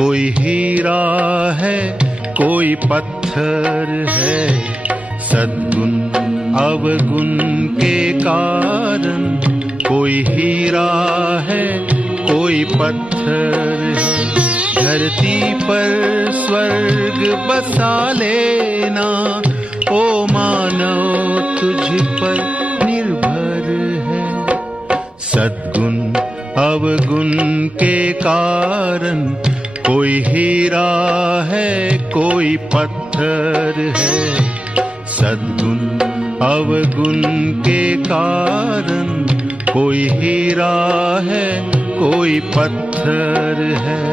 कोई हीरा है कोई पत्थर है, सद्गुण अवगुण के कारण। कोई हीरा है कोई पत्थर है, धरती पर स्वर्ग बसा लेना, ओ मानव तुझ पर निर्भर है। सद्गुण अवगुण के कारण, कोई हीरा है कोई पत्थर है, सद्गुण अवगुण के कारण। कोई हीरा है कोई पत्थर है।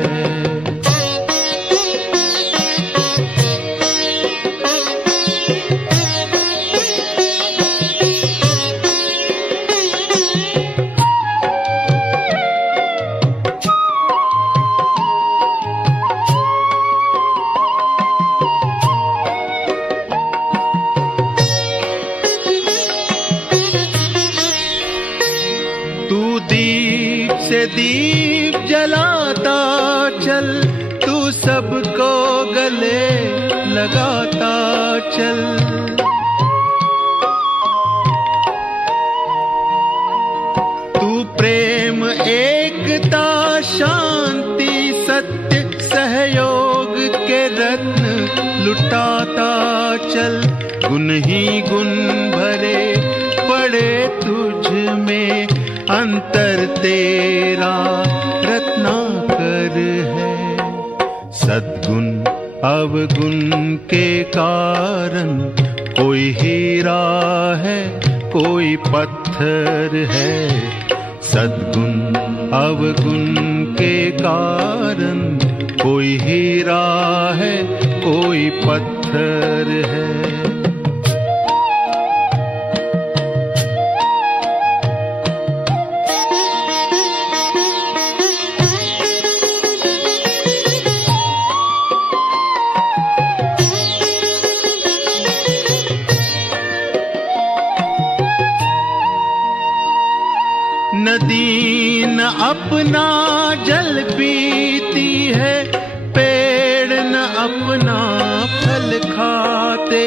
से दीप जलाता चल, तू सबको गले लगाता चल। तू प्रेम एकता शांति सत्य सहयोग के रत्न लुटाता चल। गुण ही गुण भरे पड़े तुझ में, अंतर तेरा रत्नाकर है। सद्गुण अवगुण के कारण, कोई हीरा है कोई पत्थर है, सद्गुण अवगुण के कारण। कोई हीरा है कोई पत्थर है। नदी न अपना जल पीती है, पेड़ न अपना फल खाते।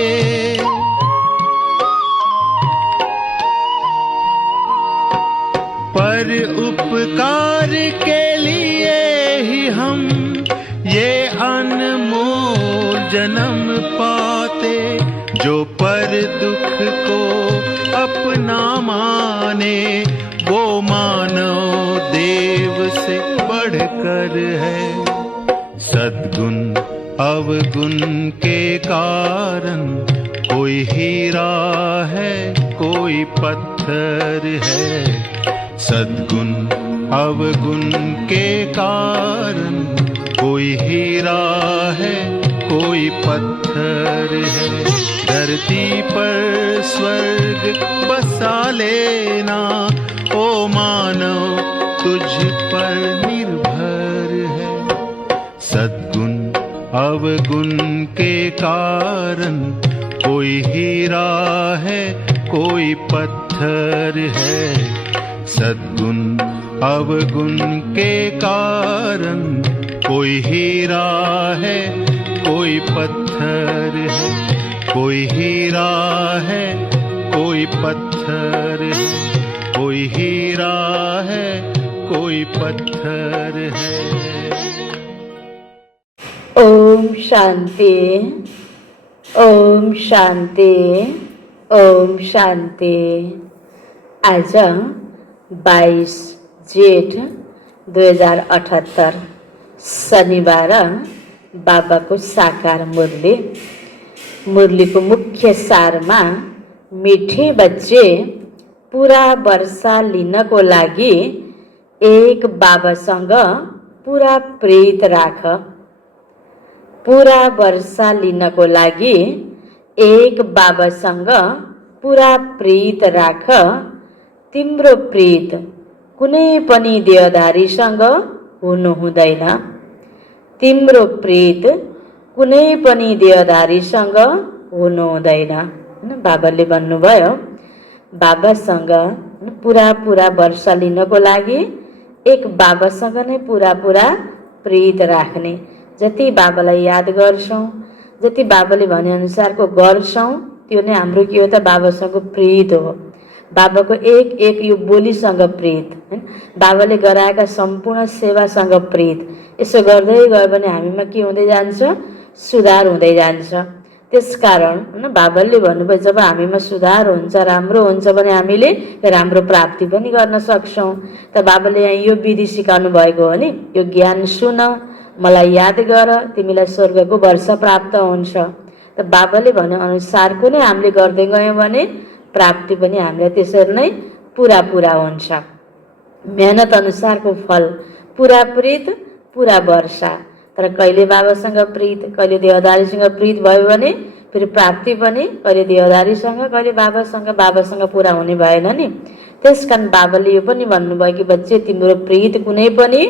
पर उपकार के लिए ही हम ये अनमोल जन्म पाते। जो पर दुख को अपना माने, वो मानव देव से बढ़कर है। सद्गुण अवगुण के कारण, कोई हीरा है कोई पत्थर है, सद्गुण अवगुण के कारण। कोई हीरा है कोई पत्थर है, धरती पर स्वर्ग बसा लेना, ओ मानव तुझ पर निर्भर है। सद्गुण अवगुण के कारण, कोई हीरा है कोई पत्थर है, सद्गुण अवगुण के कारण। कोई हीरा है कोई पत्थर है, कोई हीरा है कोई पत्थर है, कोई हीरा है कोई पत्थर है। ओम शांति, ओम शांति, ओम शांति। आज 22 जेठ 2078 शनिबार बाबाको साकार मुरली। मुरलीको मुख्य सारमा, मिठे बच्चे पूरा वर्षा लिनको लागि एक बाबासँग पूरा प्रीत राख। पूरा वर्षा लिनको लागि एक बाबासँग पूरा प्रीत राख। तिम्रो प्रीत कुनै पनि देहधारीसँग हुनु हुँदैन। तिम्रो प्रीत कुनै पनि देहधारीसँग हुनु हुँदैन। बाबाले भन्नुभयो, बाबासँग पूरा वर्षा लिनको लागि एक बाबासँग नै पूरा प्रीत राख्ने। जति बाबालाई याद गर्छौँ, जति बाबाले भनेअनुसारको गर्छौँ, त्यो नै हाम्रो के हो त? बाबासँगको प्रीत हो। बाबाको एक एक यो बोलीसँग प्रीत, हैन? बाबाले गराएका सम्पूर्ण सेवासँग प्रीत। यसो गर्दै गयो भने हामीमा के हुँदै जान्छ? सुधार हुँदै जान्छ। त्यसकारण हैन बाबाले भन्नुभयो जब हामीमा सुधार हुन्छ, राम्रो हुन्छ भने हामीले राम्रो प्राप्ति पनि गर्न सक्छौँ। त बाबाले यहाँ यो विधि सिकाउनु भएको हो नि, यो ज्ञान सुन, मलाई याद गर, तिमीलाई स्वर्गको वर्ष प्राप्त हुन्छ। त बाबाले भने अनुसारको नै हामीले गर्दै गयौँ भने प्राप्ति पनि हामीलाई त्यसरी नै पुरा पुरा हुन्छ। मेहनत अनुसारको फल, पुरा प्रीत पुरा वर्षा। तर कहिले बाबासँग प्रीत, कहिले देहदारीसँग प्रीत भयो भने फेरि प्राप्ति पनि कहिले देहदारीसँग, कहिले बाबासँग पुरा हुने भएन नि। त्यसकारण बाबाले यो पनि भन्नुभयो कि बच्चे, तिम्रो प्रीत कुनै पनि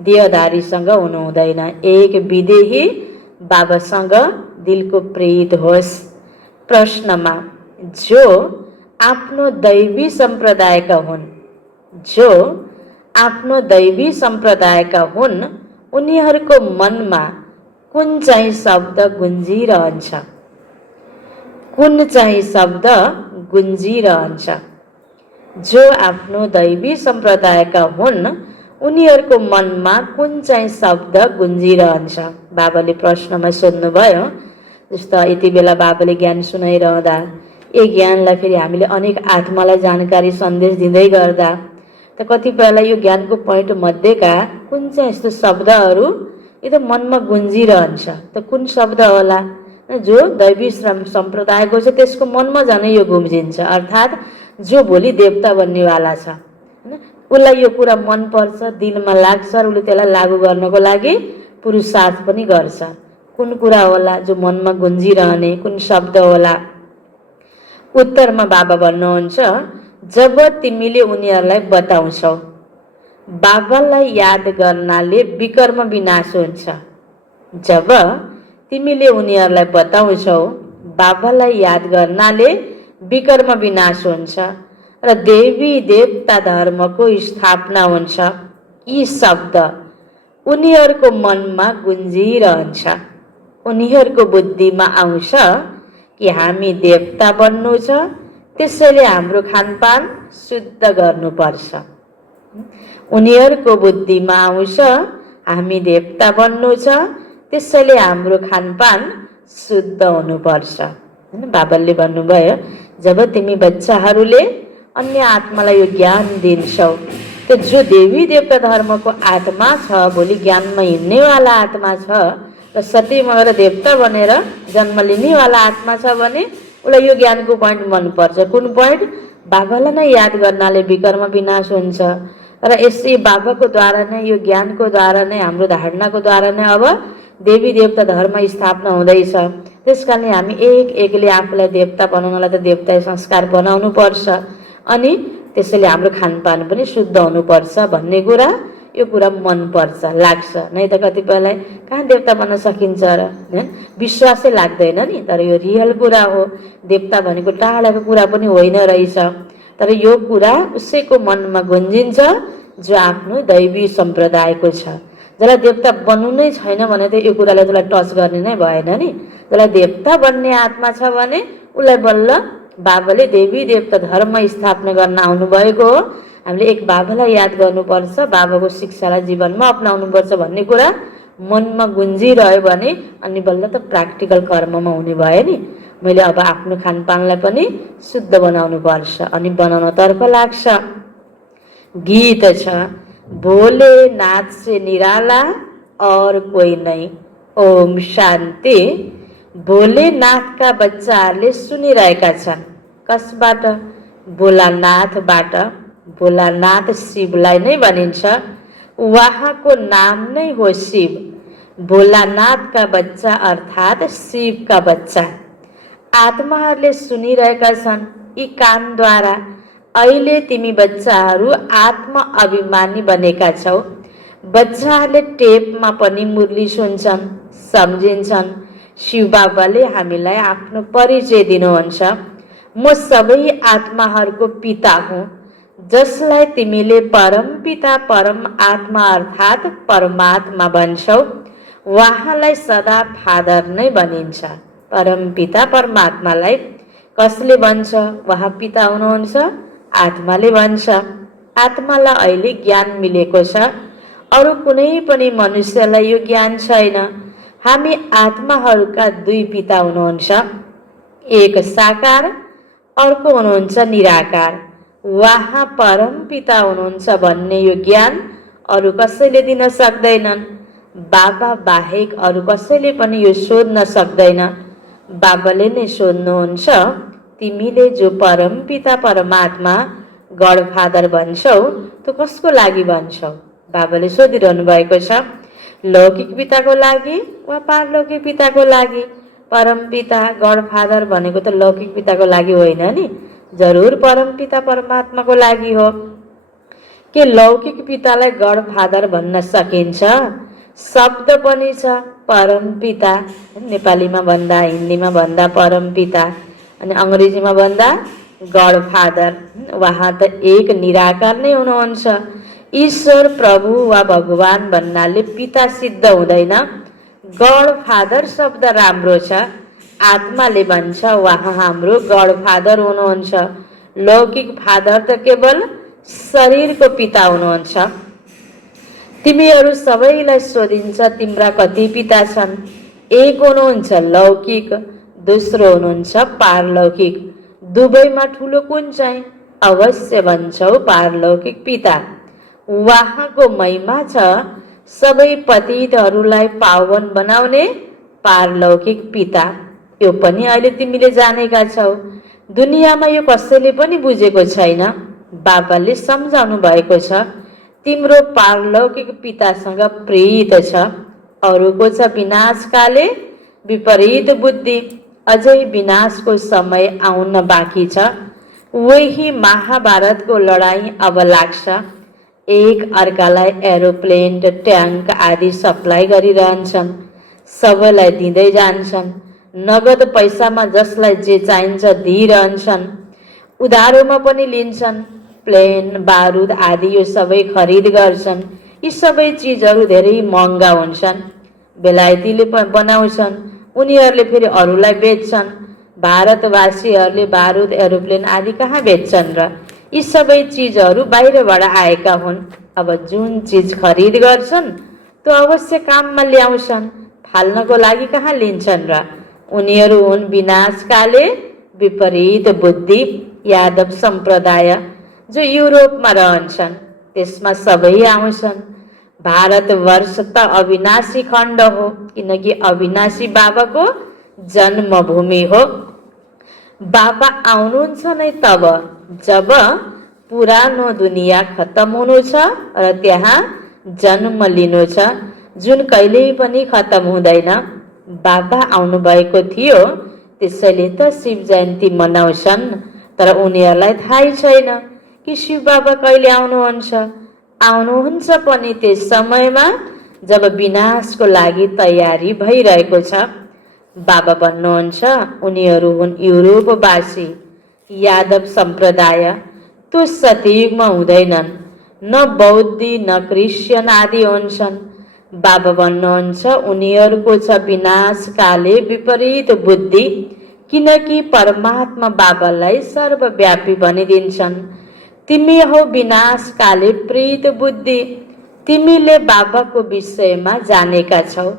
देहदारीसँग हुनु हुँदैन। एक विदेही बाबासँग दिलको प्रीत होस्। प्रश्नमा जो आफ्नो दैवी सम्प्रदायका हुन्, जो आफ्नो दैवी सम्प्रदायका हुन्, उनीहरूको मनमा कुन चाहिँ शब्द गुन्जिरहन्छ? कुन चाहिँ शब्द गुन्जिरहन्छ? जो आफ्नो दैवी सम्प्रदायका हुन्, उनीहरूको मनमा कुन चाहिँ शब्द गुन्जिरहन्छ? बाबाले प्रश्नमा सोध्नुभयो। जस्तो यति बेला बाबाले ज्ञान सुनाइरहँदा यही ज्ञानलाई फेरि हामीले अनेक आत्मालाई जानकारी सन्देश दिँदै गर्दा त कतिपयलाई यो ज्ञानको पोइन्ट मध्येका कुन चाहिँ यस्तो शब्दहरू यो त मनमा गुन्जिरहन्छ। त कुन शब्द होला? जो दैवी सम्प्रदायको छ त्यसको मनमा झनै यो गुम्जिन्छ। अर्थात् जो भोलि देवता बन्नेवाला छ, हैन, उसलाई यो कुरा मनपर्छ, दिलमा लाग्छ, उसले त्यसलाई लागू गर्नको लागि पुरुषार्थ पनि गर्छ। कुन कुरा होला जो मनमा गुन्जिरहने? कुन शब्द होला? उत्तरमा बाबा भन्नुहुन्छ, जब तिमीले उनीहरूलाई बताउँछौ बाबालाई याद गर्नाले विकर्म विनाश हुन्छ। जब तिमीले उनीहरूलाई बताउँछौ बाबालाई याद गर्नाले विकर्म विनाश हुन्छ र देवी देवता धर्मको स्थापना हुन्छ। यी शब्द उनीहरूको मनमा गुन्जिरहन्छ। उनीहरूको बुद्धिमा आउँछ कि हामी देवता बन्नु छ, त्यसैले हाम्रो खानपान शुद्ध गर्नुपर्छ। उनीहरूको बुद्धिमा आउँछ हामी देवता बन्नु छ, त्यसैले हाम्रो खानपान शुद्ध हुनुपर्छ। हैन, बाबाले भन्नुभयो जब तिमी बच्चाहरूले अन्य आत्मालाई यो ज्ञान दिन्छौ, त्यो जो देवी देवता धर्मको आत्मा छ, भोलि ज्ञानमा हिँड्नेवाला आत्मा छ र सत्यमा गएर देवता बनेर जन्म लिनेवाला आत्मा छ भने उसलाई यो ज्ञानको पोइन्ट मनपर्छ। कुन पोइन्ट? बाबालाई नै याद गर्नाले विकर्म विनाश हुन्छ र यसै बाबाको द्वारा नै, यो ज्ञानको द्वारा नै, हाम्रो धारणाको द्वारा नै अब देवी देवता धर्म स्थापना हुँदैछ। त्यसकारणले हामी एक एकले आफूलाई देवता बनाउनलाई त देवता संस्कार बनाउनु पर्छ, अनि त्यसैले हाम्रो खानपान पनि शुद्ध हुनुपर्छ भन्ने कुरा, यो कुरा मनपर्छ, लाग्छ। नै त कतिपयलाई कहाँ देवता बन्न सकिन्छ र, विश्वासै लाग्दैन नि। तर यो रियल कुरा हो, देवता भनेको टाढाको कुरा पनि होइन रहेछ। तर यो कुरा उसैको मनमा गुन्जिन्छ जो आफ्नो दैवी सम्प्रदायको छ। जसलाई देवता बन्नु नै छैन भने त यो कुरालाई त्यसलाई टच गर्ने नै भएन नि। जसलाई देवता बन्ने आत्मा छ भने उसलाई बल्ल बाबाले देवी देवता धर्म स्थापना गर्न आउनुभएको हो। हामीले एक बाबालाई याद गर्नुपर्छ, बाबाको शिक्षालाई जीवनमा अपनाउनुपर्छ भन्ने कुरा मनमा गुन्जिरह्यो भने अनि बल्ल त प्र्याक्टिकल कर्ममा हुने भयो नि। मैले अब आफ्नो खानपानलाई पनि शुद्ध बनाउनु पर्छ अनि बनाउनतर्फ लाग्छ। गीत छ, भोलेनाथ से निराला और कोही नहीं। ओम शान्ति। भोलेनाथका बच्चाहरूले सुनिरहेका छन्। कसबाट? भोलानाथबाट। भोलानाथ शिवलाई नै भनिन्छ, उहाँको नाम नै हो शिव। भोलानाथका बच्चा अर्थात् शिवका बच्चा। आत्माहरूले सुनिरहेका छन् यी कानद्वारा। अहिले तिमी बच्चाहरू आत्मा अभिमानी बनेका छौ। बच्चाहरूले टेपमा पनि मुरली सुन्छन्, सम्झिन्छन्। शिव बाबाले हामीलाई आफ्नो परिचय दिनुहुन्छ। म सबै आत्माहरूको पिता हुँ। जसलाई तिमीले परमपिता परम आत्मा अर्थात् परमात्मा भन्छौ उहाँलाई सदा फादर नै भनिन्छ। परमपिता परमात्मालाई कसले भन्छ? उहाँ पिता हुनुहुन्छ, आत्माले भन्छ। आत्मालाई अहिले ज्ञान मिलेको छ, अरू कुनै पनि मनुष्यलाई यो ज्ञान छैन। हामी आत्माहरूका दुई पिता हुनुहुन्छ, एक साकार, अर्को हुनुहुन्छ निराकार। उहाँ परम पिता हुनुहुन्छ भन्ने यो ज्ञान अरू कसैले दिन सक्दैनन्। बाबा बाहेक अरू कसैले पनि यो सोध्न सक्दैन। बाबाले नै सोध्नुहुन्छ, तिमीले जो परम पिता परमात्मा गड फादर भन्छौ त्यो कसको लागि भन्छौ? बाबाले सोधिरहनु भएको छ। लौकिक पिताको लागि वा पारलौकिक पिताको लागि? परम पिता गड फादर भनेको त लौकिक पिताको लागि होइन नि, जरुर परम पिता परमात्माको लागि हो। के लौकिक पितालाई गड फादर भन्न सकिन्छ? शब्द पनि छ परम पिता, नेपालीमा भन्दा हिन्दीमा भन्दा परम पिता, अनि अङ्ग्रेजीमा भन्दा गड फादर। उहाँ त एक निराकार नै हुनुहुन्छ। ईश्वर प्रभु वा भगवान भन्नाले पिता सिद्ध हुँदैन। गड फादर शब्द राम्रो छ। आत्माले भन्छ उहाँ हाम्रो गड फादर हुनुहुन्छ। लौकिक फादर त केवल शरीरको पिता हुनुहुन्छ। तिमीहरू सबैलाई सोधिन्छ तिम्रा कति पिता छन्? एक हुनुहुन्छ लौकिक, दोस्रो हुनुहुन्छ पारलौकिक। दुवैमा ठुलो कुन चाहिँ? अवश्य भन्छौ पारलौकिक पिता। उहाँको महिमा छ सबै पतितहरूलाई पावन बनाउने पारलौकिक पिता। यो पनि अहिले तिमीले जानेका छौ। दुनियाँमा यो कसैले पनि बुझेको छैन। बाबाले सम्झाउनु भएको छ, तिम्रो पारलौकिक पितासँग प्रीत छ। अरूको छ विनाशकाले विपरीत बुद्धि, अझै विनाशको समय आउन बाँकी छ। वही महाभारतको लडाईँ अब लाग्छ। एक अर्कालाई एरोप्लेन र ट्याङ्क आदि सप्लाई गरिरहन्छन्, सबैलाई दिँदै जान्छन्। नगद पैसामा जसलाई जे चाहिन्छ दिइरहन्छन्, उधारोमा पनि लिन्छन्। प्लेन, बारुद आदि यो सबै खरिद गर्छन्। यी सबै चिजहरू धेरै महँगा हुन्छन्। बेलायतीले बनाउँछन्, उनीहरूले फेरि अरूलाई बेच्छन्। भारतवासीहरूले बारुद, एरोप्लेन आदि कहाँ बेच्छन् र? यी सबै चिजहरू बाहिरबाट आएका हुन्। अब जुन चिज खरिद गर्छन् त्यो अवश्य काममा ल्याउँछन्, फाल्नको लागि कहाँ लिन्छन् र? उनीहरू हुन् विनाशकाले विपरीत बुद्धि यादव सम्प्रदाय, जो युरोपमा रहन्छन्। त्यसमा सबै आउँछन्। भारतवर्ष त अविनाशी खण्ड हो, किनकि अविनाशी बाबाको जन्मभूमि हो। बाबा आउनुहुन्छ नै तब जब पुरानो दुनियाँ खत्तम हुनु छ र त्यहाँ जन्म लिनु छ, जुन कहिल्यै पनि खत्तम हुँदैन। बाबा आउनुभएको थियो, त्यसैले त शिव जयन्ती मनाउँछन्। तर उनीहरूलाई थाहै छैन कि शिव बाबा कहिले आउनुहुन्छ। आउनुहुन्छ पनि त्यस समयमा जब विनाशको लागि तयारी भइरहेको छ। बाबा भन्नुहुन्छ उनीहरू हुन् युरोपवासी, यादव सम्प्रदाय। त्यो सतयुगमा हुँदैनन्, न बौद्धी न क्रिस्चियन आदि हुन्छन्। बाबा भन्नुहुन्छ उनीहरूको छ विनाशकाले विपरीत बुद्धि, किनकि परमात्मा बाबालाई सर्वव्यापी भनिदिन्छन्। तिमी हो विनाशकाले प्रीत बुद्धि। तिमीले बाबाको विषयमा जानेका छौ,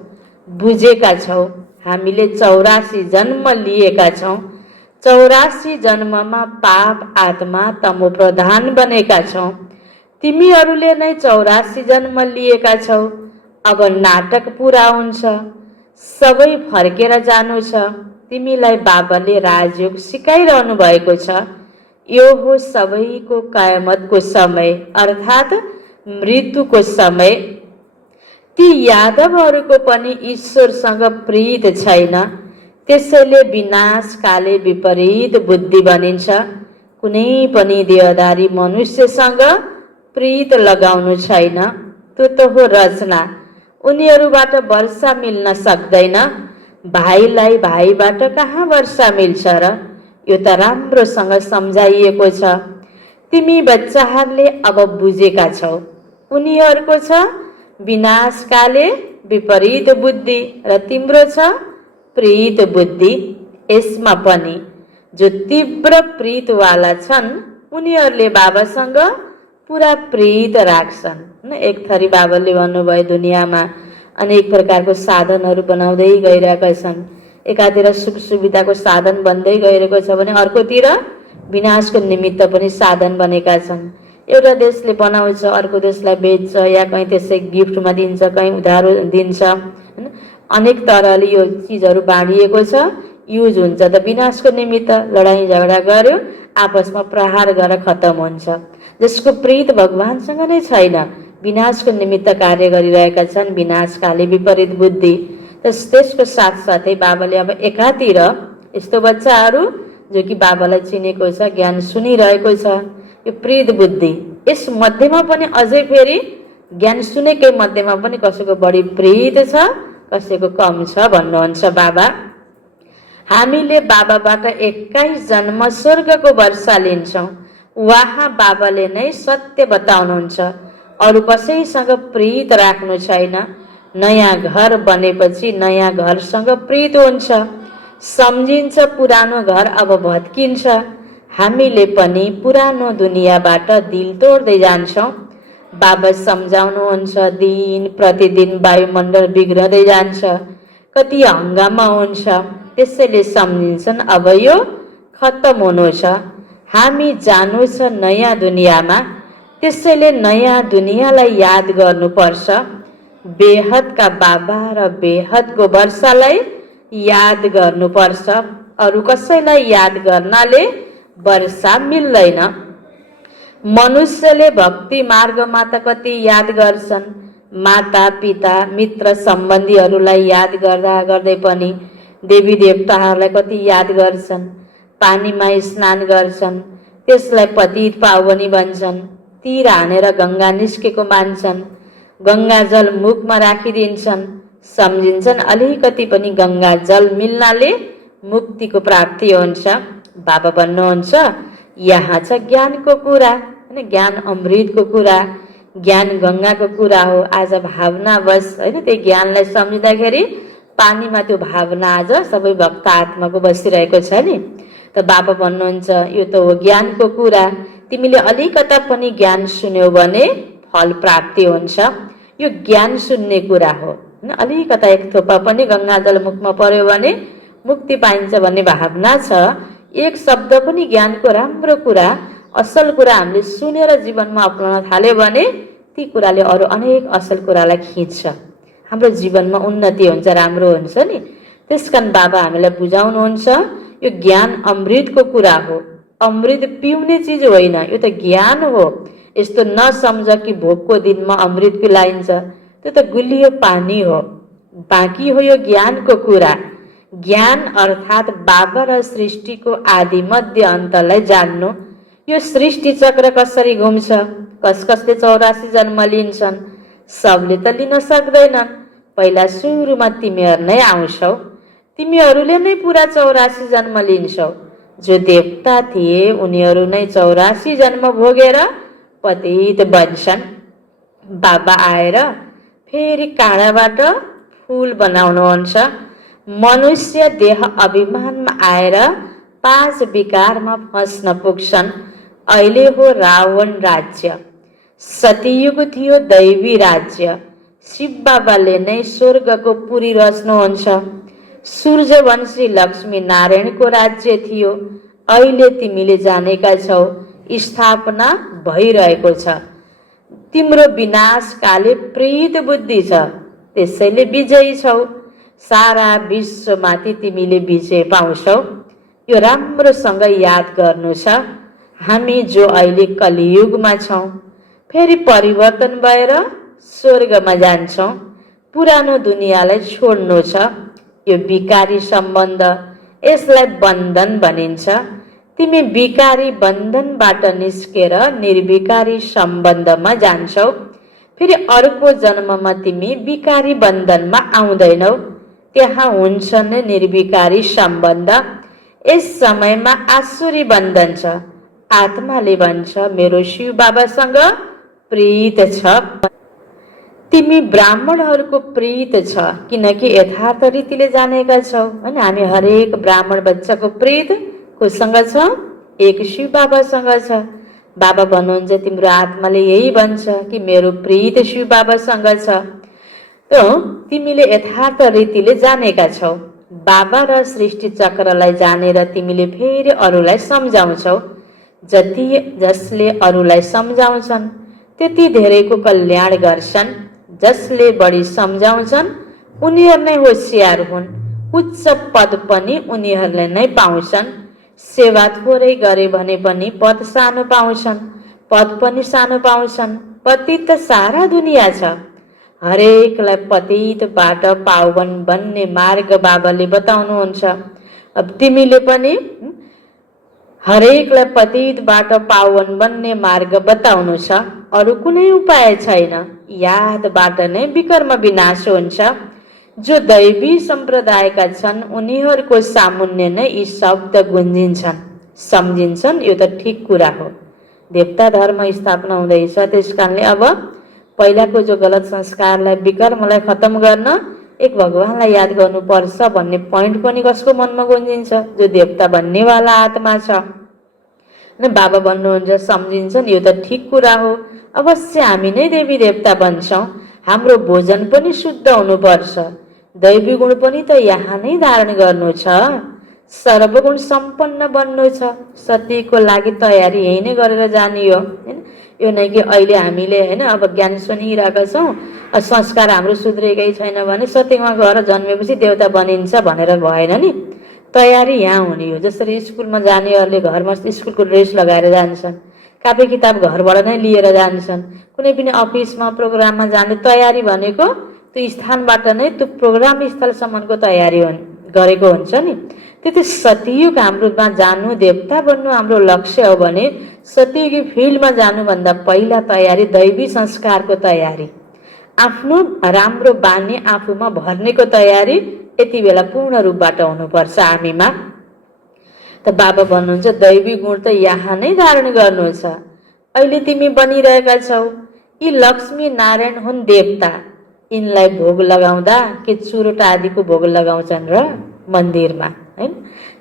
बुझेका छौ। हामीले 84 जन्म लिएका छौँ। 84 जन्ममा पाप आत्मा तमो प्रधान बनेका छौँ। तिमीहरूले नै 84 जन्म लिएका छौ। अब नाटक पुरा हुन्छ, सबै फर्केर जानु छ। तिमीलाई बाबाले राजयोग सिकाइरहनु भएको छ। यो हो सबैको कयामतको समय, अर्थात् मृत्युको समय। ती यादवहरूको पनि ईश्वरसँग प्रीत छैन, त्यसैले विनाशकाले विपरीत बुद्धि बनिन्छ। कुनै पनि देहधारी मनुष्यसँग प्रीत लगाउनु छैन, त्यो त हो रचना। उनीहरूबाट वर्षा मिल्न सक्दैन। भाइलाई भाइबाट कहाँ वर्षा मिल्छ र? यो त राम्रोसँग सम्झाइएको छ। तिमी बच्चाहरूले अब बुझेका छौ, उनीहरूको छ विनाशकाले विपरीत बुद्धि र तिम्रो छ प्रीत बुद्धि। यसमा पनि जो तीव्र प्रीतवाला छन् उनीहरूले बाबासँग पुरा प्रीत राख्छन्। एक थरी बाबाले भन्नुभयो दुनियाँमा अनेक प्रकारको साधनहरू बनाउँदै गइरहेका छन्। एकातिर सुख सुविधाको साधन बन्दै गइरहेको छ भने अर्कोतिर विनाशको निमित्त पनि साधन बनेका छन्। एउटा देशले बनाउँछ, अर्को देशलाई बेच्छ, या कहीँ त्यसै गिफ्टमा दिन्छ, कहीँ उधारो दिन्छ। अनेक तरहले यो चिजहरू बाँडिएको छ, युज हुन्छ। त विनाशको निमित्त लडाईँ झगडा गर्यो, आपसमा प्रहार गरेर खत्तम हुन्छ। जसको प्रीत भगवानसँग नै छैन, विनाशको निमित्त कार्य गरिरहेका छन्, विनाशकाले विपरीत बुद्धि। त्यसको साथसाथै बाबाले अब एकातिर यस्तो बच्चाहरू जो कि बाबालाई चिनेको छ, ज्ञान सुनिरहेको छ, यो प्रीत बुद्धि। यस मध्येमा पनि अझै फेरि ज्ञान सुनेकै मध्येमा पनि कसैको बढी प्रीत छ, कसैको कम छ भन्नुहुन्छ बाबा। हामीले बाबाबाट 21 जन्म स्वर्गको वर्षा लिन्छौँ। वहाँ बाबाले नै सत्य बताउनुहुन्छ, अरू कसैसँग प्रीत राख्नु छैन। नयाँ घर बनेपछि नयाँ घरसँग प्रीत हुन्छ, सम्झिन्छ पुरानो घर अब भत्किन्छ। हामीले पनि पुरानो दुनियाँबाट दिल तोड्दै जान्छौँ। बाबा सम्झाउनुहुन्छ, दिन प्रतिदिन वायुमण्डल बिग्रदै जान्छ, कति हङ्गामा हुन्छ, त्यसैले सम्झिन्छन् अब यो खत्तम हुनु छ, हामी जानु छ नयाँ दुनियाँमा। त्यसैले नयाँ दुनियाँलाई याद गर्नुपर्छ। बेहदका बाबा र बेहदको वर्षालाई याद गर्नुपर्छ। अरू कसैलाई याद गर्नाले वर्षा मिल्दैन। मनुष्यले भक्ति मार्गमा त कति याद गर्छन्, माता पिता मित्र सम्बन्धीहरूलाई याद गर्दा गर्दै पनि देवी देवताहरूलाई कति याद गर्छन्। पानीमा स्नान गर्छन्, त्यसलाई पतित पावनी भन्छन्। तीर हानेर गङ्गा निस्केको मान्छन्, गङ्गा जल मुखमा राखिदिन्छन्, सम्झिन्छन् अलिकति पनि गङ्गा जल मिल्नाले मुक्तिको प्राप्ति हुन्छ। बाबा भन्नुहुन्छ यहाँ छ ज्ञानको कुरा, होइन, ज्ञान अमृतको कुरा, ज्ञान गङ्गाको कुरा हो। आज भावना बस, होइन, त्यो ज्ञानलाई सम्झिँदाखेरि पानीमा त्यो भावना आज सबै भक्त आत्माको बसिरहेको छ नि। त बाबा भन्नुहुन्छ यो त हो ज्ञानको कुरा, तिमीले अलिकता पनि ज्ञान सुन्यौ भने फल प्राप्ति हुन्छ। यो ज्ञान सुन्ने कुरा हो, होइन। अलिकता एक थोपा पनि गङ्गाजल मुखमा पर्यो भने मुक्ति पाइन्छ भन्ने भावना छ। एक शब्द पनि ज्ञानको राम्रो कुरा, असल कुरा हामीले सुनेर जीवनमा अपनाउन थाल्यो भने ती कुराले अरू अनेक असल कुरालाई खिच्छ, हाम्रो जीवनमा उन्नति हुन्छ, राम्रो हुन्छ नि। त्यसकारण बाबा हामीलाई बुझाउनुहुन्छ यो ज्ञान अमृतको कुरा हो। अमृत पिउने चिज होइन, यो त ज्ञान हो। यस्तो नसम्झ कि भोकको दिनमा अमृत पिलाइन्छ, त्यो त गुलियो पानी हो। बाँकी हो यो ज्ञानको कुरा। ज्ञान अर्थात् बाबा र सृष्टिको आदि मध्य अन्तलाई जान्नु। यो सृष्टि चक्र कसरी घुम्छ, कसले 84 जन्म लिन्छन्, सबले त लिन सक्दैनन्। पहिला सुरुमा तिमीहरू नै आउँछौ, तिमीहरूले नै पुरा 84 जन्म लिन्छौ। जो देवता थिए उनीहरू नै 84 जन्म भोगेर पतित बन्छन्। बाबा आएर फेरि काँडाबाट फुल बनाउनुहुन्छ। मनुष्य देह अभिमानमा आएर 5 विकारमा फस्न पुग्छन्। अहिले हो रावण राज्य, सतयुग थियो दैवी राज्य। शिव बाबाले नै स्वर्गको पुरी रच्नुहुन्छ। सूर्यवंशी लक्ष्मी नारायणको राज्य थियो, अहिले तिमीले जानेका छौ स्थापना भइरहेको छ। तिम्रो विनाशकाले प्रीत बुद्धि छ, त्यसैले विजयी छौ। सारा विश्वमाथि तिमीले विजय पाउँछौ। यो राम्रोसँग याद गर्नु छ। हामी जो अहिले कलियुगमा छौँ, फेरि परिवर्तन भएर स्वर्गमा जान्छौँ। पुरानो दुनियाँलाई छोड्नु छ। यो विकारी सम्बन्ध, यसलाई बन्धन भनिन्छ। तिमी विकारी बन्धनबाट निस्केर निर्विकारी सम्बन्धमा जान्छौ। फेरि अर्को जन्ममा तिमी विकारी बन्धनमा आउँदैनौ, त्यहाँ हुन्छ निर्विकारी सम्बन्ध। यस समयमा आसुरी बन्धन छ। आत्माले भन्छ मेरो शिव बाबासँग प्रीत छ। तिमी ब्राह्मणहरूको प्रीत छ किनकि यथार्थ रीतिले जानेका छौ हैन। हामी हरेक ब्राह्मण बच्चाको प्रीत कोसँग छ? एक शिव बाबासँग छ। बाबा भन्नुहुन्छ तिम्रो आत्माले यही भन्छ कि मेरो प्रीत शिव बाबासँग छ। तिमीले यथार्थ रीतिले जानेका छौ। बाबा र सृष्टि चक्रलाई जानेर तिमीले फेरि अरूलाई सम्झाउँछौ। जसले अरूलाई सम्झाउँछन् त्यति धेरैको कल्याण गर्छन्। जसले बढी सम्झाउँछन् उनीहरू नै होशियार हुन्। उच्च पद पनि उनीहरूले नै पाउँछन्। सेवा थोरै गरे भने पनि पद सानो पाउँछन्। पद पनि सानो पाउँछन्। पतित त सारा दुनियाँ छ। हरेकलाई पतितबाट पावन बन्ने मार्ग बाबाले बताउनुहुन्छ। अब तिमीले पनि हरेकलाई पतितबाट पावन बन्ने मार्ग बताउनु छ। अरू कुनै उपाय छैन। यादबाट नै विकर्म विनाश हुन्छ। जो दैवी सम्प्रदायका छन् उनीहरूको सामुन्य नै यी शब्द गुन्जिन्छन्, सम्झिन्छन्। यो त ठिक कुरा हो। देवता धर्म स्थापना हुँदैछ, त्यस कारणले अब पहिलाको जो गलत संस्कारलाई विकर्मलाई खत्म गर्न एक भगवानलाई याद गर्नुपर्छ भन्ने पोइन्ट पनि कसको मनमा गुन्जिन्छ? जो देवता भन्नेवाला आत्मा छ। बाबा भन्नुहुन्छ सम्झिन्छन्। यो त ठिक कुरा हो। अवश्य हामी नै देवी देवता बन्छौँ। हाम्रो भोजन पनि शुद्ध हुनुपर्छ। दैवी गुण पनि त यहाँ नै धारण गर्नु छ। सर्वगुण सम्पन्न बन्नु छ। सतीको लागि तयारी यही नै गरेर जाने हो हैन। यो नै कि अहिले हामीले हैन अब ज्ञान सुनिरहेका छौँ, संस्कार हाम्रो सुध्रेकै छैन भने सत्यमा गएर जन्मेपछि देवता बनिन्छ भनेर भएन नि। तयारी यहाँ हुने हो। जसरी स्कुलमा जानेहरूले घरमा स्कुलको ड्रेस लगाएर जान्छन्, कापी किताब घरबाट नै लिएर जान्छन्। कुनै पनि अफिसमा प्रोग्राममा जाने तयारी भनेको त्यो स्थानबाट नै त्यो प्रोग्राम स्थलसम्मको तयारी गरेको हुन्छ नि। त्यति सतयुग हाम्रोमा जानु, देवता बन्नु हाम्रो लक्ष्य हो भने सतयुगी फिल्डमा जानुभन्दा पहिला तयारी दैवी संस्कारको तयारी, आफ्नो राम्रो बानी आफूमा भर्नेको तयारी यति बेला पूर्ण रूपबाट हुनुपर्छ हामीमा। त बाबा भन्नुहुन्छ दैवी गुण त यहाँ नै धारण गर्नु छ। अहिले तिमी बनिरहेका छौ। यी लक्ष्मी नारायण हुन् देवता। यिनलाई भोग लगाउँदा के चुरोट आदिको भोग लगाउँछन् र मन्दिरमा हैन।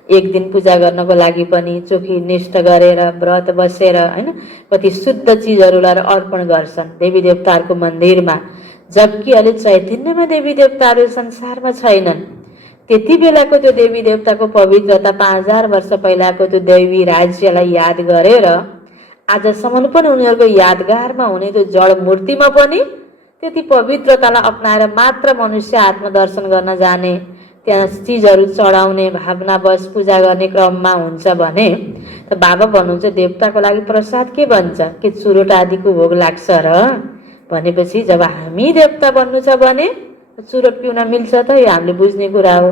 एक दिन पूजा गर्नको लागि पनि चोखी निष्ठ गरेर व्रत बसेर हैन कति शुद्ध चिजहरूलाई अर्पण गर्छन् देवी देवताहरूको मन्दिरमा। जबकि अहिले चैतन्यमा देवी देवताहरू संसारमा छैनन्। त्यति बेलाको त्यो देवी देवताको पवित्रता 5000 वर्ष पहिलाको त्यो दैवी राज्यलाई याद गरेर आजसम्म पनि उनीहरूको यादगारमा हुने त्यो जड मूर्तिमा पनि त्यति पवित्रतालाई अपनाएर मात्र मनुष्य आत्मदर्शन गर्न जाने, त्यहाँ चिजहरू चढाउने भावनावश पूजा गर्ने क्रममा हुन्छ भने त बाबा भन्नुहुन्छ देवताको लागि प्रसाद के भन्छ? के चुरोट आदिको भोग लाग्छ र भनेपछि जब हामी देवता बन्नु छ भने चुरोट पिउन मिल्छ त? यो हामीले बुझ्ने कुरा हो।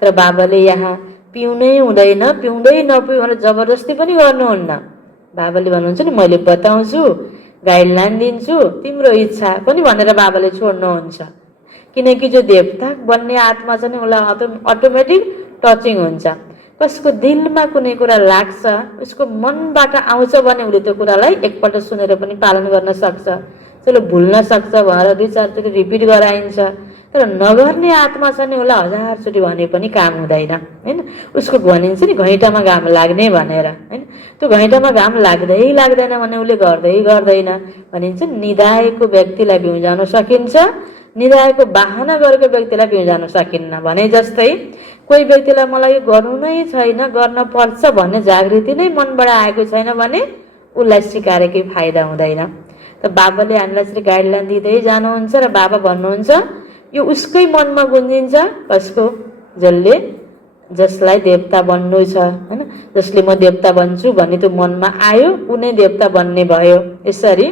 तर बाबाले यहाँ पिउनै हुँदैन, पिउँदै नपिउ भनेर जबरजस्ती पनि गर्नुहुन्न। बाबाले भन्नुहुन्छ नि मैले बताउँछु, गाइडलाइन दिन्छु, तिम्रो इच्छा पनि भनेर बाबाले छोड्नुहुन्छ। किनकि जो देवता बन्ने आत्मा छ नि उसलाई अटोमेटिक टचिङ हुन्छ। कसको दिलमा कुनै कुरा लाग्छ, उसको मनबाट आउँछ भने उसले त्यो कुरालाई एकपल्ट सुनेर पनि पालन गर्न सक्छ। चलो भुल्न सक्छ भनेर 2-4 चोटि रिपिट गराइन्छ। तर नगर्ने आत्मा छ नि उसलाई 1000 चोटि भने पनि काम हुँदैन हैन। उसको भनिन्छ नि घैँटामा घाम लाग्ने भनेर हैन। त्यो घैँटामा घाम लाग्दैन भने उसले गर्दैन भनिन्छ। निदाएको व्यक्तिलाई बिउजाउन सकिन्छ, निदाएको बाहना गरेको व्यक्तिलाई बिउजाउन सकिन्न भने जस्तै कोही व्यक्तिलाई मलाई यो गर्नु नै छैन, गर्न पर्छ भन्ने जागृति नै मनबाट आएको छैन भने उसलाई सिकाएकै फाइदा हुँदैन। त बाबाले हामीलाई यसरी गाइडलाइन दिँदै जानुहुन्छ र बाबा भन्नुहुन्छ यो उसकै मनमा गुन्जिन्छ। कसको? जसलाई देवता बन्नु छ हैन, जसले म देवता बन्छु भन्ने त्यो मनमा आयो, कुनै देवता बन्ने भयो। यसरी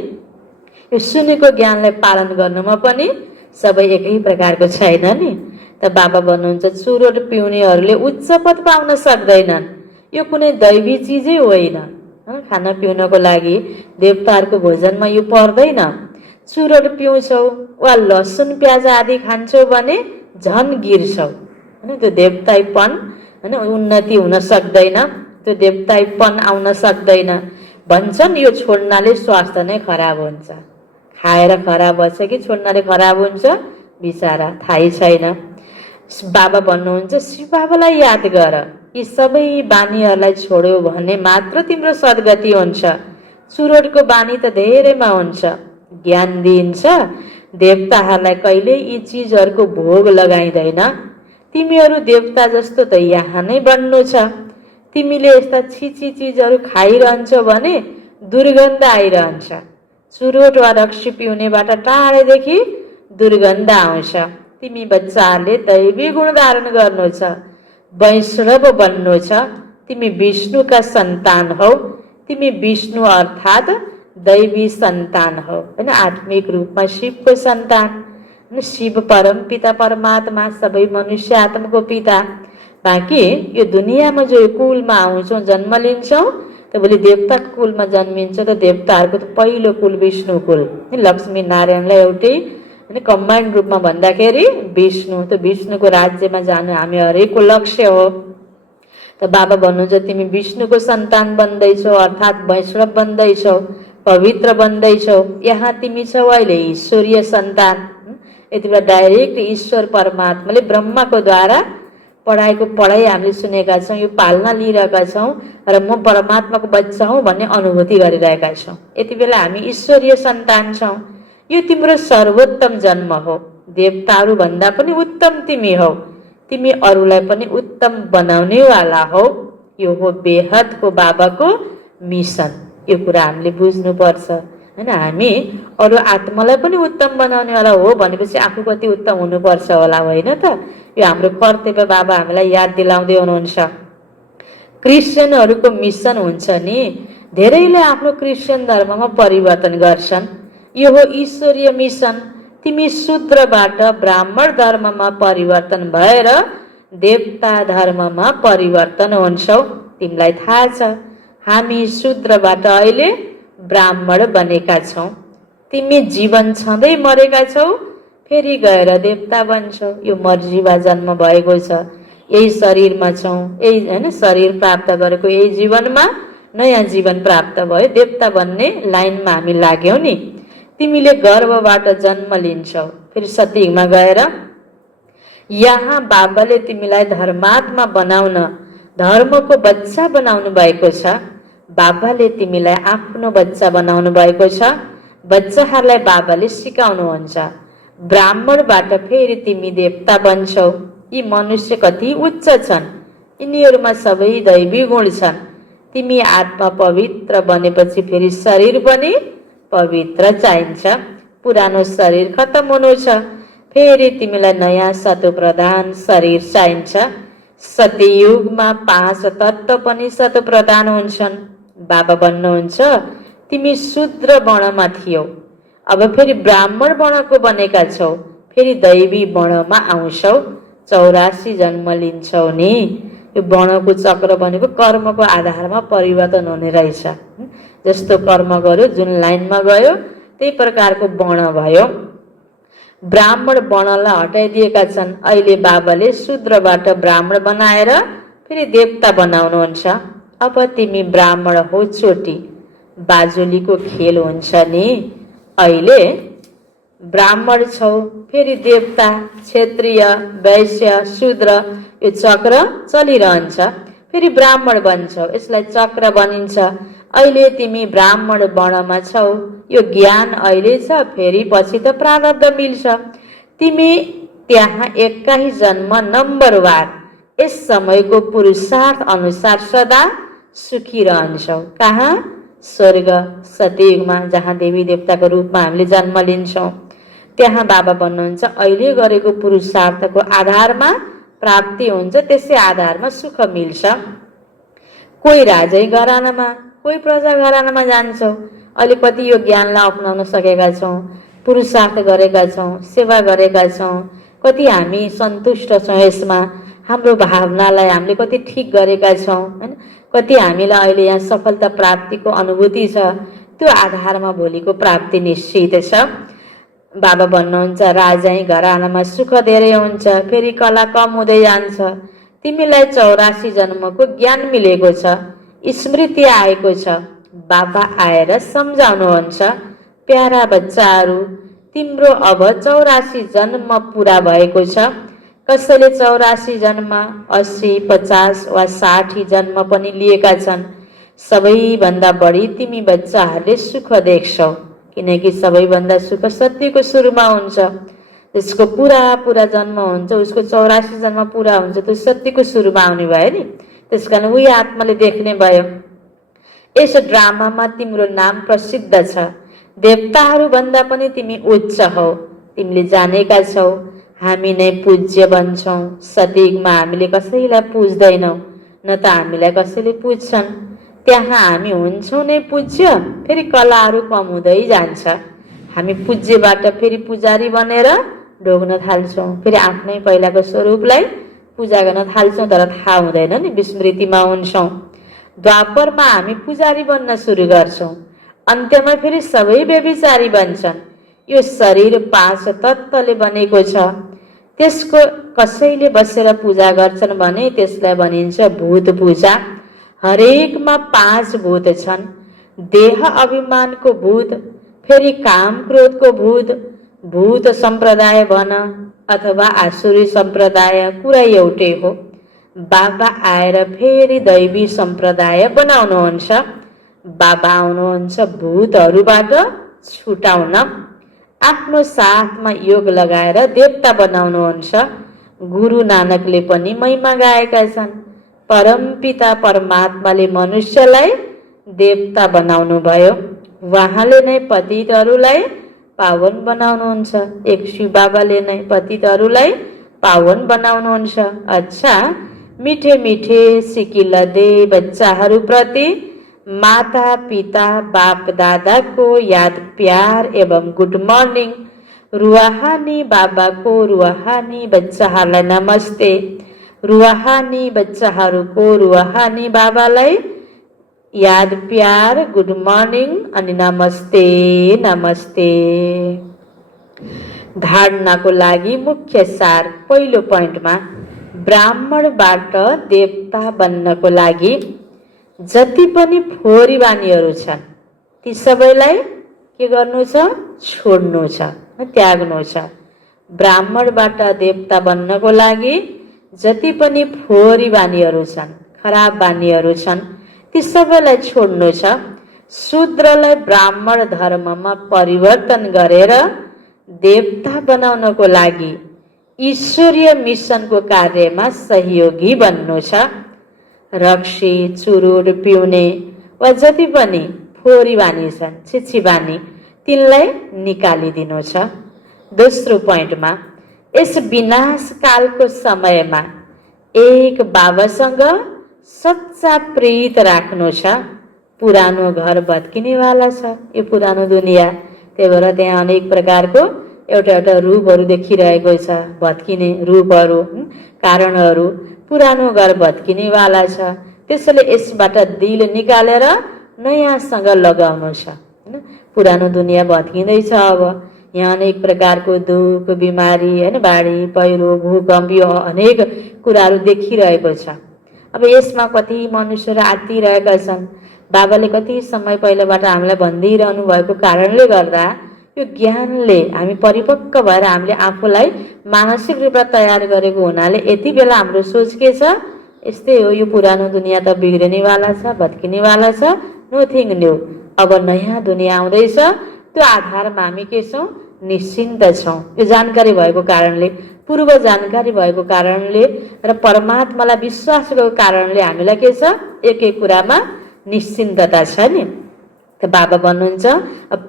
यो सुनेको ज्ञानलाई पालन गर्नमा पनि सबै एकै प्रकारको छैन नि। त बाबा भन्नुहुन्छ चुरोट पिउनेहरूले उच्च पद पाउन सक्दैनन्। यो कुनै दैवी चिजै होइन। खाना पिउनको लागि देवताहरूको भोजनमा यो पर्दैन। चुरोट पिउँछौ वा लसुन प्याज आदि खान्छौ भने झन गिर्छौ हैन। त्यो देवतापन हैन उन्नति हुन सक्दैन, त्यो देवतापन आउन सक्दैन। भन्छन् यो छोड्नाले स्वास्थ्य नै खराब हुन्छ। खाएर खराब भन्छ कि छोड्नाले खराब हुन्छ बिचारा थाहै छैन। बाबा भन्नुहुन्छ शिव बाबालाई याद गर, यी सबै बानीहरूलाई छोड्यो भने मात्र तिम्रो सद्गति हुन्छ। चुरोटको बानी त धेरैमा हुन्छ। ज्ञान दिइन्छ, देवताहरूलाई कहिले यी चिजहरूको भोग लगाइँदैन। तिमीहरू देवता जस्तो त यहाँ नै बन्नु छ। तिमीले यस्ता छिची चिजहरू खाइरहन्छौ भने दुर्गन्ध आइरहन्छ। चुरोट वा रक्सी पिउनेबाट टाढैदेखि दुर्गन्ध आउँछ। तिमी बच्चाहरूले दैवी गुण धारण गर्नु छ, वैष्णव बन्नु छ। तिमी विष्णुका सन्तान हौ। तिमी विष्णु अर्थात् दैवी सन्तान हौ, होइन, आत्मिक रूपमा शिवको सन्तान। शिव परम पिता परमात्मा, सबै मनुष्य आत्माको पिता। बाँकी यो दुनियाँमा जो कुलमा आउँछौँ, जन्म लिन्छौँ, त भोलि देवता कुलमा जन्मिन्छ त देवताहरूको त पहिलो कुल विष्णु कुल। लक्ष्मी नारायणलाई एउटै कम्बाइन्ड रूपमा भन्दाखेरि विष्णु, त विष्णुको राज्यमा जानु हामी हरेकको लक्ष्य हो। त बाबा भन्नुहुन्छ तिमी विष्णुको सन्तान बन्दैछौ, अर्थात् वैष्णव बन्दैछौ, पवित्र बन्दैछौ। यहाँ तिमी छौ अहिले ईश्वरीय सन्तान। यति बेला डाइरेक्ट ईश्वर परमात्माले ब्रह्माको द्वारा पढाएको पढाइ हामीले सुनेका छौँ, यो पालना लिइरहेका छौँ र म परमात्माको बच्चा हौँ भन्ने अनुभूति गरिरहेका छौँ। यति बेला हामी ईश्वरीय सन्तान छौँ। यो तिम्रो सर्वोत्तम जन्म हो। देवताहरू भन्दा पनि उत्तम तिमी हौ। तिमी अरूलाई पनि उत्तम बनाउनेवाला हौ। यो हो बेहदको बाबाको मिसन। यो कुरा हामीले बुझ्नुपर्छ, होइन। हामी अरू आत्मालाई पनि उत्तम बनाउनेवाला हो भनेपछि आफू कति उत्तम हुनुपर्छ होला, होइन त? यो हाम्रो कर्तव्य बाबा हामीलाई याद दिलाउँदै हुनुहुन्छ। क्रिस्चियनहरूको मिसन हुन्छ नि, धेरैले आफ्नो क्रिस्चियन धर्ममा परिवर्तन गर्छन्। यो हो ईश्वरीय मिसन। तिमी शूद्रबाट ब्राह्मण धर्ममा परिवर्तन भएर देवता धर्ममा परिवर्तन हुन्छौ। तिमीलाई थाहा छ हामी शूद्रबाट अहिले ब्राह्मण बनेका छौँ। तिमी जीवन छँदै मरेका छौ, फेरि गएर देवता बन्छौ। यो मर्जीवा जन्म भएको छ। यही शरीरमा छौँ, यही होइन शरीर प्राप्त गरेको यही जीवनमा नयाँ जीवन प्राप्त भयो। देवता बन्ने लाइनमा हामी लाग्यौँ नि। तिमीले गर्भबाट जन्म लिन्छौ, फेरि सतीमा गएर यहाँ बाबाले तिमीलाई धर्मात्मा बनाउन, धर्मको बच्चा बनाउनु भएको छ। बाबाले तिमीलाई आफ्नो बच्चा बनाउनु भएको छ। बच्चाहरूलाई बाबाले सिकाउनुहुन्छ। ब्राह्मणबाट फेरि तिमी देवता बन्छौ। यी मनुष्य कति उच्च छन्, यिनीहरूमा सबै दैवी गुण छन्। तिमी आत्मा पवित्र बनेपछि फेरि शरीर पनि पवित्र चाहिन्छ। पुरानो शरीर खत्तम हुनु छ, फेरि तिमीलाई नयाँ सतो प्रधान शरीर चाहिन्छ। सतयुगमा 5 तत्त्व पनि सतो प्रधान हुन्छन्। बाबा भन्नुहुन्छ तिमी शूद्र वर्णमा थियौ, अब फेरि ब्राह्मण वर्णको बनेका छौ, फेरि दैवी वर्णमा आउँछौ। 84 जन्म लिन्छौ नि। यो वर्णको चक्र भनेको कर्मको आधारमा परिवर्तन हुने रहेछ। जस्तो कर्म गर्यो, जुन लाइनमा गयो, त्यही प्रकारको वर्ण भयो। ब्राह्मण वर्णलाई हटाइदिएका छन्। अहिले बाबाले शूद्रबाट ब्राह्मण बनाएर फेरि देवता बनाउनुहुन्छ। अब तिमी ब्राह्मण हो चोटी, बाजुलीको खेल हुन्छ नि। अहिले ब्राह्मण छौ, फेरि देवता, क्षत्रिय, वैश्य, शूद्र, यो चक्र चलिरहन्छ। फेरि ब्राह्मण बन्छौ, यसलाई चक्र बनिन्छ। अहिले तिमी ब्राह्मण वर्णमा छौ। यो ज्ञान अहिले छ, फेरि पछि त प्रारब्ध मिल्छ। तिमी त्यहाँ 21 जन्म नम्बरवार यस समयको पुरुषार्थ अनुसार सदा सुखी रहन्छौ। कहाँ? स्वर्ग सतयुगमा, जहाँ देवी देवताको रूपमा हामीले जन्म लिन्छौँ। त्यहाँ बाबा भन्नुहुन्छ अहिले गरेको पुरुषार्थको आधारमा प्राप्ति हुन्छ, त्यसै आधारमा सुख मिल्छ। कोही राजै घरानामा, कोही प्रजा घरानामा जान्छौँ। अहिले कति यो ज्ञानलाई अपनाउन सकेका छौँ, पुरुषार्थ गरेका छौँ, सेवा गरेका छौँ। कति हामी सन्तुष्ट छौँ यसमा, हाम्रो भावनालाई हामीले कति ठिक गरेका छौँ, होइन। कति हामीलाई अहिले यहाँ सफलता प्राप्तिको अनुभूति छ। त्यो आधारमा भोलिको प्राप्ति निश्चित छ। बाबा भन्नुहुन्छ राजै घरानामा सुख धेरै हुन्छ, फेरि कला कम हुँदै जान्छ। तिमीलाई 84 जन्मको ज्ञान मिलेको छ, स्मृति आएको छ। बाबा आएर सम्झाउनुहुन्छ, प्यारा बच्चाहरू, तिम्रो अब 84 जन्म पुरा भएको छ। कसैले 84 जन्म, 80, 50 वा 60 जन्म पनि लिएका छन्। सबैभन्दा बढी तिमी बच्चाहरूले सुख देख्छौ, किनकि सबैभन्दा सुख सत्यको सुरुमा हुन्छ। त्यसको पुरा जन्म हुन्छ, उसको 84 जन्म पुरा हुन्छ, त्यो सत्यको सुरुमा आउने भयो नि। त्यस कारण उही आत्माले देख्ने भयो। यस ड्रामामा तिम्रो नाम प्रसिद्ध छ, देवताहरू भन्दा पनि तिमी उच्च हौ। तिमीले जानेका छौ हामी नै पूज्य बन्छौँ। सतयुगमा हामीले कसैलाई पुज्दैनौँ, न त हामीलाई कसैले पुज्छन्। त्यहाँ हामी हुन्छौँ नै पूज्य, फेरि कलाहरू कम हुँदै जान्छ। हामी पूज्यबाट फेरि पुजारी बनेर ढोग्न थाल्छौँ, फेरि आफ्नै पहिलाको स्वरूपलाई पूजा गर्न थाल्छौँ, तर थाहा हुँदैन नि, विस्मृतिमा हुन्छौँ। द्वापरमा हामी पुजारी बन्न सुरु गर्छौँ, अन्त्यमा फेरि सबै व्यभिचारी बन्छन्। यो शरीर 5 तत्त्वले बनेको छ। त्यसको कसैले बसेर पूजा गर्छन् भने त्यसलाई भनिन्छ भूत पूजा। हरेकमा 5 भूत छन्। देह अभिमानको भूत, फेरि काम क्रोधको भूत, भूत सम्प्रदाय भन अथवा आसुरी सम्प्रदाय, कुरा एउटै हो। बाबा आएर फेरि दैवी सम्प्रदाय बनाउनुहुन्छ। बाबा आउनुहुन्छ भूतहरूबाट छुटाउन। आफ्नो साथमा योग लगाएर देवता बनाउनुहुन्छ। गुरु नानकले पनि महिमा गाएका छन्। परमपिता परमात्माले मनुष्यलाई देवता बनाउनु भयो। उहाँले नै पतितहरूलाई पावन बनाउनुहुन्छ। एक शिव बाबाले नै पतितहरूलाई पावन बनाउनुहुन्छ। अच्छा, मिठे मिठे सिकिलदे बच्चाहरूप्रति माता पिता बाप दादाको याद प्यार एवं गुड मर्निङ। रुहानी बाबाको रुहानी बच्चाहरूलाई नमस्ते। रुहानी बच्चाहरूको रुहानी बाबालाई याद प्यार, गुड मर्निङ अनि नमस्ते नमस्ते। धारणाको लागि मुख्य सार। पहिलो पोइन्टमा, ब्राह्मणबाट देवता बन्नको लागि जति पनि फोहोरी बानीहरू छन् ती सबैलाई के गर्नु छ? छोड्नु छ, त्याग्नु छ। ब्राह्मणबाट देवता बन्नको लागि जति पनि फोहोरी बानीहरू छन्, खराब बानीहरू छन्, ती सबैलाई छोड्नु छ। शूद्रलाई ब्राह्मण धर्ममा परिवर्तन गरेर देवता बनाउनको लागि ईश्वरीय मिसनको कार्यमा सहयोगी बन्नु छ। रक्सी, चुरुट पिउने वा जति पनि फोहोरी बानी छन्, छिछि बानी, तिनलाई निकालिदिनु छ। दोस्रो पोइन्टमा, यस विनाशकालको समयमा एक बाबासँग सच्चा प्रीत राख्नु छ। पुरानो घर भत्किनेवाला छ यो पुरानो दुनियाँ, त्यही भएर त्यहाँ अनेक प्रकारको एउटा रूपहरू देखिरहेको छ। भत्किने रूपहरू, कारणहरू। पुरानो घर भत्किनेवाला छ, त्यसैले यसबाट दिल निकालेर नयाँसँग लगाउनु छ। पुरानो दुनियाँ भत्किँदैछ। अब यहाँ अनेक प्रकारको दुःख, बिमारी, बाढी पहिरो, भूकम्प, यो अनेक कुराहरू देखिरहेको छ। अब यसमा कति मनुष्यहरू आत्तिरहेका छन्। बाबाले कति समय पहिलाबाट हामीलाई भनिदिइरहनु भएको कारणले गर्दा यो ज्ञानले हामी परिपक्व भएर हामीले आफूलाई मानसिक रूपमा तयार गरेको हुनाले यति बेला हाम्रो सोच के छ? यस्तै हो, यो पुरानो दुनियाँ त बिग्रिनेवाला छ, भत्किनेवाला छ, नथिङ न्यू। अब नयाँ दुनियाँ आउँदैछ, त्यो आधारमा हामी के छौँ? निश्चिन्त छौँ। यो जानकारी भएको कारणले, पूर्व जानकारी भएको कारणले र परमात्मालाई विश्वास गरेको कारणले हामीलाई के छ? एक एक कुरामा निश्चिन्तता छ नि। त बाबा भन्नुहुन्छ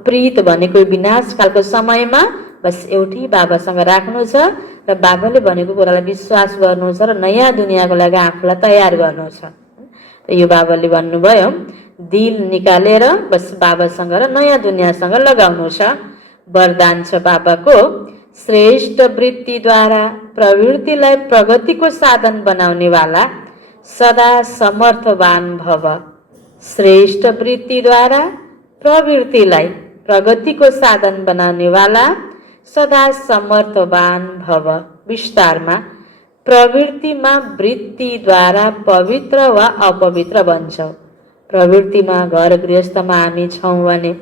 प्रीत भनेको विनाशकालको समयमा बस एउटै बाबासँग राख्नु छ र बाबाले भनेको कुरालाई विश्वास गर्नु छ र नयाँ दुनियाँको लागि आफूलाई तयार गर्नु छ। यो बाबाले भन्नुभयो दिल निकालेर बस बाबासँग र नयाँ दुनियाँसँग लगाउनु छ। वरदान छ बाबाको, श्रेष्ठ वृत्तिद्वारा प्रवृत्तिलाई प्रगतिको साधन बनाउनेवाला सदा समर्थवान भव। श्रेष्ठ वृत्तिद्वारा प्रवृत्तिलाई प्रगतिको साधन बनाउनेवाला सदा समर्थवान भव। विस्तारमा, प्रवृत्तिमा वृत्तिद्वारा पवित्र वा अपवित्र बन्छौ। प्रवृत्तिमा घर गृहस्थमा हामी छौँ भने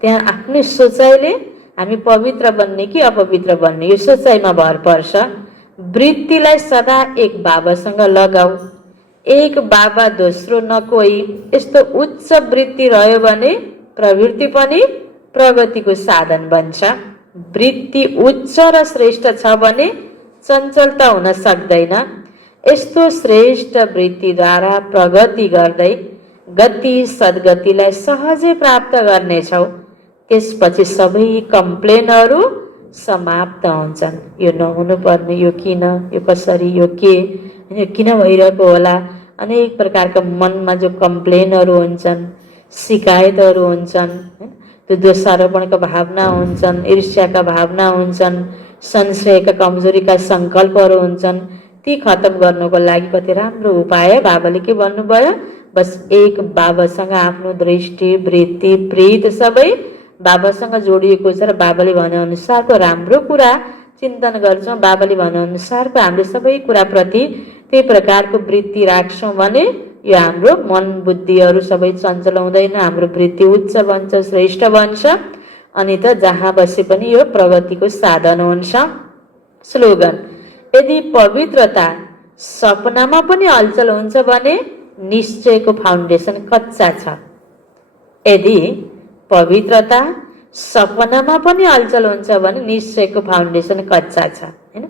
त्यहाँ आफ्नै सोचाइले हामी पवित्र बन्ने कि अपवित्र बन्ने यो सोचाइमा भर पर्छ। वृत्तिलाई सदा एक बाबासँग लगाऊ, एक बाबा दोस्रो न कोही, यस्तो उच्च वृत्ति रह्यो भने प्रवृत्ति पनि प्रगतिको साधन बन्छ। वृत्ति उच्च र श्रेष्ठ छ भने चञ्चलता हुन सक्दैन। यस्तो श्रेष्ठ वृत्तिद्वारा प्रगति गर्दै गति सद्गतिलाई सहजै प्राप्त गर्नेछौ। त्यसपछि सबै कम्प्लेनहरू समाप्त हुन्छन्। यो नहुनु पर्ने, यो किन, यो कसरी, यो के, यो किन भइरहेको होला, अनेक प्रकारका मनमा जो कम्प्लेनहरू हुन्छन्, शिकायतहरू हुन्छन्, त्यो दोषारोपणका भावना हुन्छन्, ईर्ष्याका भावना हुन्छन्, संशयका कमजोरीका सङ्कल्पहरू हुन्छन्, ती खत्तम गर्नको लागि कति राम्रो उपाय बाबाले के भन्नुभयो? बस एक बाबासँग आफ्नो दृष्टि वृत्ति प्रीत सबै बाबासँग जोडिएको छ र बाबाले भनेअनुसारको राम्रो कुरा चिन्तन गर्छौँ, बाबाले भनेअनुसारको हामीले सबै कुराप्रति त्यही प्रकारको वृत्ति राख्छौँ भने यो हाम्रो मन बुद्धिहरू सबै चञ्चल हुँदैन, हाम्रो वृत्ति उच्च बन्छ, श्रेष्ठ बन्छ, अनि त जहाँ बसे पनि यो प्रगतिको साधन हुन्छ। स्लोगन: यदि पवित्रता सपनामा पनि हलचल हुन्छ भने निश्चयको फाउन्डेसन कच्चा छ। यदि पवित्रता सपनामा पनि हलचल हुन्छ भने निश्चयको फाउन्डेसन कच्चा छ। हैन,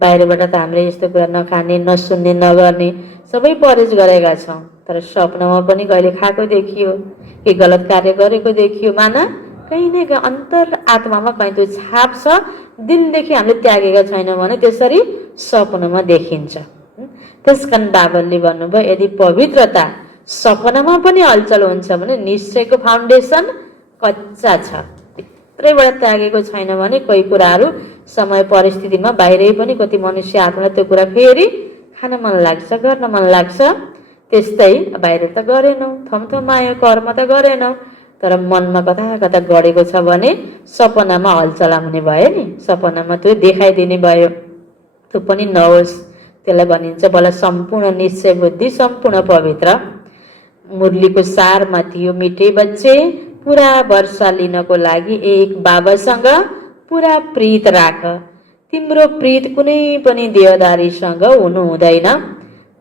बाहिरबाट त हामीले यस्तो कुरा नखाने, नसुन्ने, नगर्ने सबै परहेज गरेका छौँ, तर सपनामा पनि कहिले खाएको देखियो, के गलत कार्य गरेको देखियो, माना कहीँ न कहीँ अन्तर आत्मामा कहीँ त्यो छाप छ, दिनदेखि हामीले त्यागेका छैनौँ भने त्यसरी सपनामा देखिन्छ। त्यसकारण बाबाले भन्नुभयो यदि पवित्रता सपनामा पनि हलचल हुन्छ भने निश्चयको फाउन्डेसन कच्चा छ। भित्रैबाट त्यागेको छैन भने कोही कुराहरू समय परिस्थितिमा बाहिरै पनि कति मनुष्य आत्मालाई त्यो कुरा फेरि खान मन लाग्छ, गर्न मन लाग्छ, त्यस्तै बाहिर त गरेनौ, थमथमायो, कर्म त गरेनौ, तर मनमा कता कता गढेको छ भने सपनामा हलचल हुने भयो नि, सपनामा त्यो देखाइदिने भयो, त्यो पनि नहोस्। त्यसलाई भनिन्छ बल्ल सम्पूर्ण निश्चय बुद्धि सम्पूर्ण पवित्र। मुरलीको सारमा थियो, मिठे बच्चे पुरा वर्षा लिनको लागि एक बाबासँग पुरा प्रीत राख। तिम्रो प्रीत कुनै पनि देहदारीसँग हुनु हुँदैन।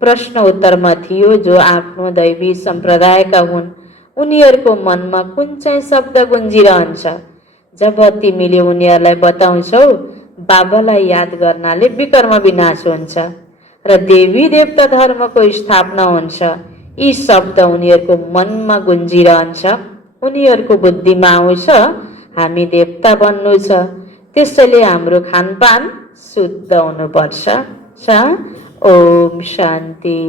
प्रश्न उत्तरमा थियो जो आफ्नो दैवी सम्प्रदायका हुन् उनीहरूको मनमा कुन चाहिँ शब्द गुन्जिरहन्छ। जब तिमीले उनीहरूलाई बताउँछौ बाबालाई याद गर्नाले विकर्म विनाश हुन्छ र देवी देवता धर्मको स्थापना हुन्छ, यी शब्द उनीहरूको मनमा गुन्जिरहन्छ। उनीहरूको बुद्धिमा आउँछ हामी देवता बन्नु छ, त्यसैले हाम्रो खानपान शुद्ध हुनुपर्छ। ओम शान्ति।